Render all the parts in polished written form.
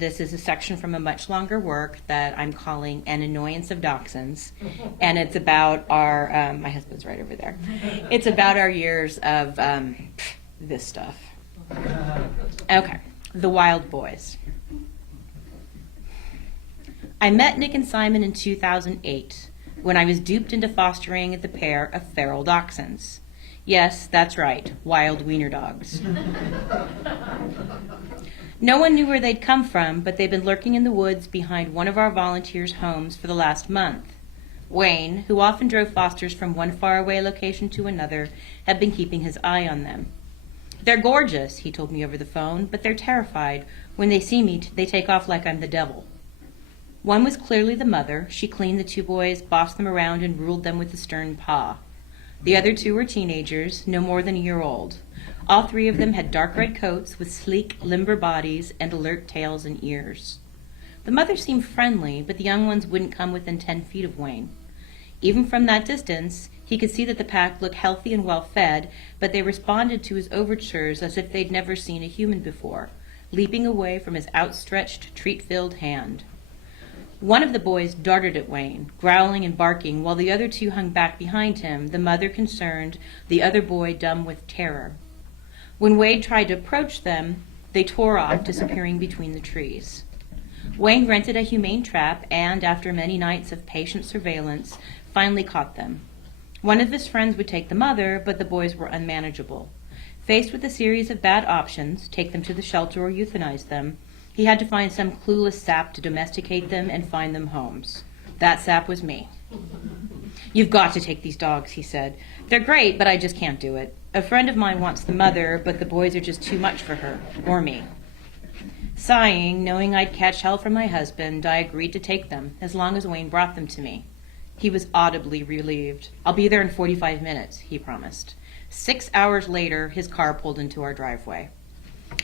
this is a section from a much longer work that I'm calling An Annoyance of Dachshunds. And it's about our, my husband's right over there. It's about our years of this stuff. Okay, the Wild Boys. I met Nick and Simon in 2008 when I was duped into fostering the pair of feral dachshunds. Yes, that's right, wild wiener dogs. No one knew where they'd come from, but they'd been lurking in the woods behind one of our volunteers' homes for the last month. Wayne, who often drove Fosters from one faraway location to another, had been keeping his eye on them. They're gorgeous, he told me over the phone, but they're terrified. When they see me, they take off like I'm the devil. One was clearly the mother. She cleaned the two boys, bossed them around, and ruled them with a stern paw. The other two were teenagers, no more than a year old. All three of them had dark red coats with sleek, limber bodies and alert tails and ears. The mother seemed friendly, but the young ones wouldn't come within 10 feet of Wayne. Even from that distance, he could see that the pack looked healthy and well-fed, but they responded to his overtures as if they'd never seen a human before, leaping away from his outstretched, treat-filled hand. One of the boys darted at Wayne, growling and barking, while the other two hung back behind him, the mother concerned, the other boy dumb with terror. When Wade tried to approach them, they tore off, disappearing between the trees. Wayne rented a humane trap and, after many nights of patient surveillance, finally caught them. One of his friends would take the mother, but the boys were unmanageable. Faced with a series of bad options, take them to the shelter or euthanize them, he had to find some clueless sap to domesticate them and find them homes. That sap was me. You've got to take these dogs, he said. They're great, but I just can't do it. A friend of mine wants the mother, but the boys are just too much for her, or me. Sighing, knowing I'd catch hell from my husband, I agreed to take them, as long as Wayne brought them to me. He was audibly relieved. I'll be there in 45 minutes, he promised. 6 hours later, his car pulled into our driveway.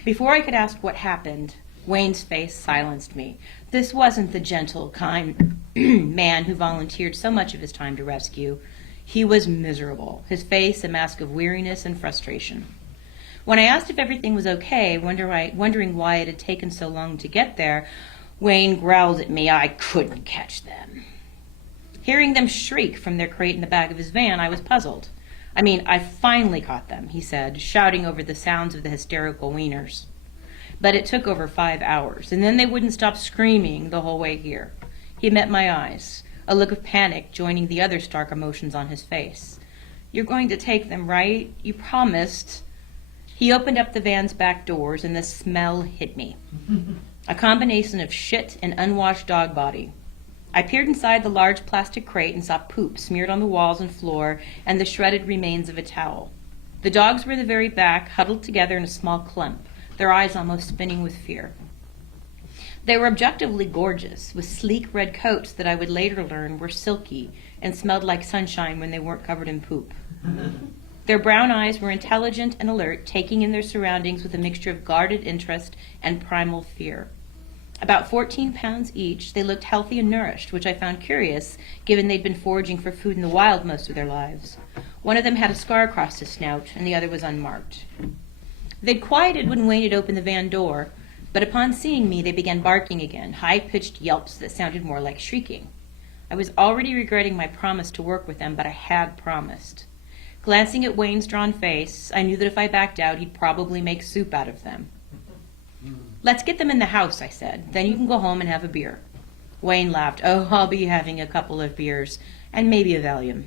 Before I could ask what happened, Wayne's face silenced me. This wasn't the gentle, kind man who volunteered so much of his time to rescue. He was miserable, his face a mask of weariness and frustration. When I asked if everything was okay, wondering why it had taken so long to get there, Wayne growled at me, I couldn't catch them. Hearing them shriek from their crate in the back of his van, I was puzzled. I finally caught them, he said, shouting over the sounds of the hysterical wieners. But it took over 5 hours, and then they wouldn't stop screaming the whole way here. He met my eyes, a look of panic joining the other stark emotions on his face. You're going to take them, right? You promised. He opened up the van's back doors, and the smell hit me. A combination of shit and unwashed dog body. I peered inside the large plastic crate and saw poop smeared on the walls and floor and the shredded remains of a towel. The dogs were in the very back, huddled together in a small clump, their eyes almost spinning with fear. They were objectively gorgeous, with sleek red coats that I would later learn were silky and smelled like sunshine when they weren't covered in poop. Their brown eyes were intelligent and alert, taking in their surroundings with a mixture of guarded interest and primal fear. About 14 pounds each, they looked healthy and nourished, which I found curious, given they'd been foraging for food in the wild most of their lives. One of them had a scar across his snout, and the other was unmarked. They'd quieted when Wayne had opened the van door, but upon seeing me, they began barking again, high-pitched yelps that sounded more like shrieking. I was already regretting my promise to work with them, but I had promised. Glancing at Wayne's drawn face, I knew that if I backed out, he'd probably make soup out of them. Let's get them in the house, I said. Then you can go home and have a beer. Wayne laughed. Oh, I'll be having a couple of beers, and maybe a Valium.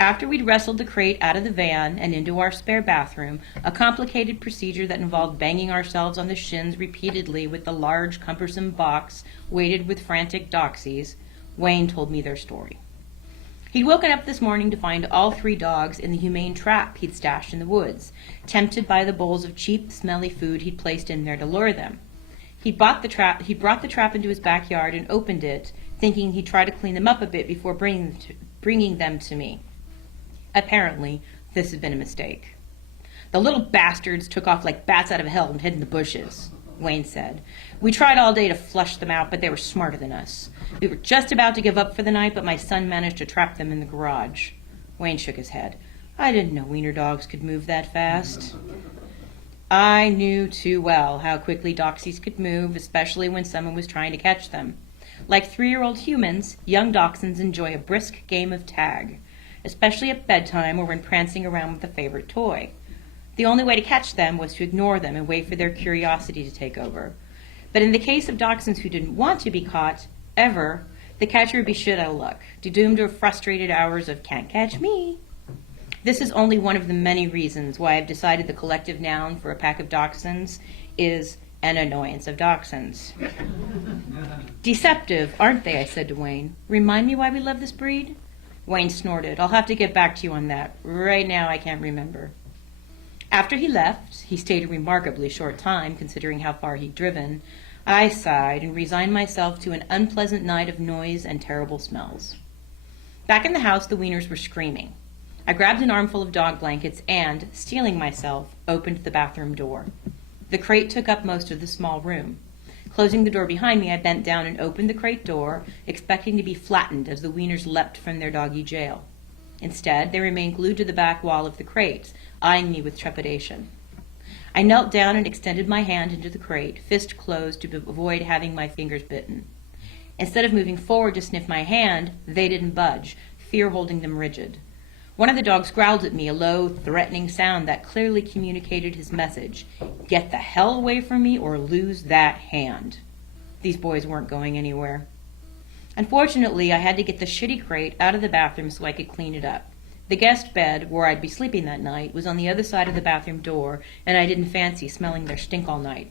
After we'd wrestled the crate out of the van and into our spare bathroom, a complicated procedure that involved banging ourselves on the shins repeatedly with the large, cumbersome box weighted with frantic doxies, Wayne told me their story. He'd woken up this morning to find all 3 dogs in the humane trap he'd stashed in the woods, tempted by the bowls of cheap, smelly food he'd placed in there to lure them. He brought the trap into his backyard and opened it, thinking he'd try to clean them up a bit before bringing them to me. Apparently, this had been a mistake. The little bastards took off like bats out of hell and hid in the bushes, Wayne said. We tried all day to flush them out, but they were smarter than us. We were just about to give up for the night, but my son managed to trap them in the garage. Wayne shook his head. I didn't know wiener dogs could move that fast. I knew too well how quickly doxies could move, especially when someone was trying to catch them. Like 3-year-old humans, young dachshunds enjoy a brisk game of tag, especially at bedtime or when prancing around with a favorite toy. The only way to catch them was to ignore them and wait for their curiosity to take over. But in the case of dachshunds who didn't want to be caught, ever, the catcher would be shit out of luck, doomed to frustrated hours of "can't catch me." This is only one of the many reasons why I've decided the collective noun for a pack of dachshunds is an annoyance of dachshunds. Deceptive, aren't they? I said to Wayne. Remind me why we love this breed? Wayne snorted. I'll have to get back to you on that. Right now I can't remember. After he left, he stayed a remarkably short time considering how far he'd driven, I sighed and resigned myself to an unpleasant night of noise and terrible smells. Back in the house, the Wieners were screaming. I grabbed an armful of dog blankets and, steeling myself, opened the bathroom door. The crate took up most of the small room. Closing the door behind me, I bent down and opened the crate door, expecting to be flattened as the Wieners leapt from their doggy jail. Instead, they remained glued to the back wall of the crate, eyeing me with trepidation. I knelt down and extended my hand into the crate, fist closed to avoid having my fingers bitten. Instead of moving forward to sniff my hand, they didn't budge, fear holding them rigid. One of the dogs growled at me, a low, threatening sound that clearly communicated his message. Get the hell away from me or lose that hand. These boys weren't going anywhere. Unfortunately, I had to get the shitty crate out of the bathroom so I could clean it up. The guest bed, where I'd be sleeping that night, was on the other side of the bathroom door, and I didn't fancy smelling their stink all night.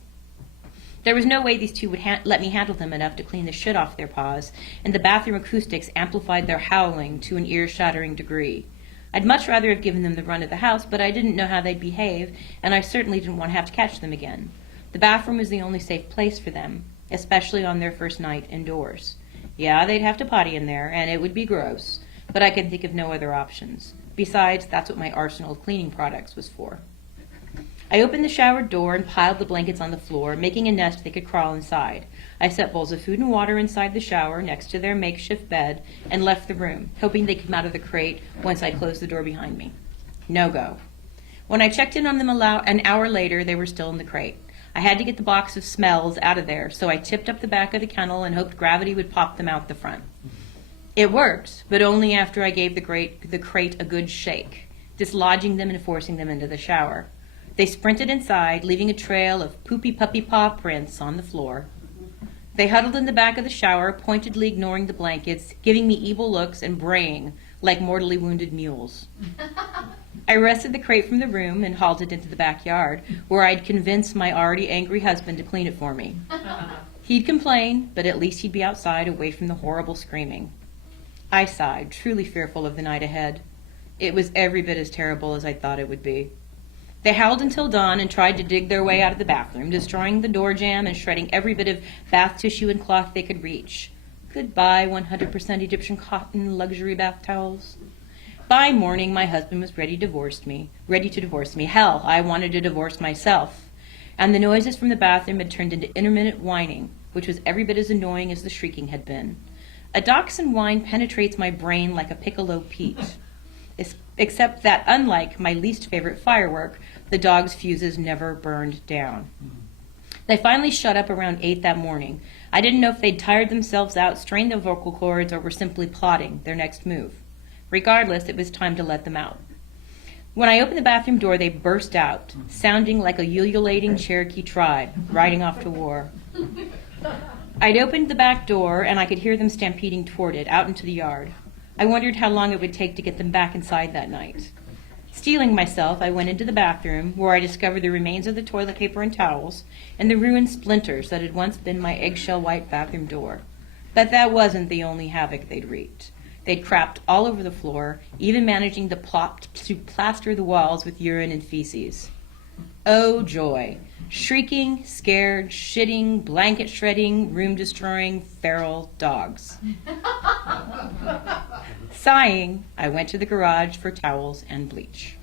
There was no way these two would let me handle them enough to clean the shit off their paws, and the bathroom acoustics amplified their howling to an ear-shattering degree. I'd much rather have given them the run of the house, but I didn't know how they'd behave, and I certainly didn't want to have to catch them again. The bathroom was the only safe place for them, especially on their first night indoors. Yeah, they'd have to potty in there, and it would be gross, but I could think of no other options. Besides, that's what my arsenal of cleaning products was for. I opened the shower door and piled the blankets on the floor, making a nest they could crawl inside. I set bowls of food and water inside the shower next to their makeshift bed and left the room, hoping they'd come out of the crate once I closed the door behind me. No go. When I checked in on them an hour later, they were still in the crate. I had to get the box of smells out of there, so I tipped up the back of the kennel and hoped gravity would pop them out the front. It worked, but only after I gave the crate a good shake, dislodging them and forcing them into the shower. They sprinted inside, leaving a trail of poopy puppy paw prints on the floor. They huddled in the back of the shower, pointedly ignoring the blankets, giving me evil looks and braying like mortally wounded mules. I wrested the crate from the room and hauled it into the backyard, where I'd convinced my already angry husband to clean it for me. He'd complain, but at least he'd be outside, away from the horrible screaming. I sighed, truly fearful of the night ahead. It was every bit as terrible as I thought it would be. They howled until dawn and tried to dig their way out of the bathroom, destroying the door jamb and shredding every bit of bath tissue and cloth they could reach. Goodbye, 100% Egyptian cotton luxury bath towels. By morning, my husband was ready to divorce me. Hell, I wanted to divorce myself. And the noises from the bathroom had turned into intermittent whining, which was every bit as annoying as the shrieking had been. A dachshund whine penetrates my brain like a piccolo peat. Except that, unlike my least favorite firework, the dog's fuses never burned down. They finally shut up around 8 that morning. I didn't know if they'd tired themselves out, strained their vocal cords, or were simply plotting their next move. Regardless, it was time to let them out. When I opened the bathroom door, they burst out, sounding like a ululating Cherokee tribe riding off to war. I'd opened the back door, and I could hear them stampeding toward it, out into the yard. I wondered how long it would take to get them back inside that night. Steeling myself, I went into the bathroom, where I discovered the remains of the toilet paper and towels, and the ruined splinters that had once been my eggshell white bathroom door. But that wasn't the only havoc they'd wreaked. They'd crapped all over the floor, even managing to plaster the walls with urine and feces. Oh, joy. Shrieking, scared, shitting, blanket shredding, room-destroying, feral dogs. Sighing, I went to the garage for towels and bleach.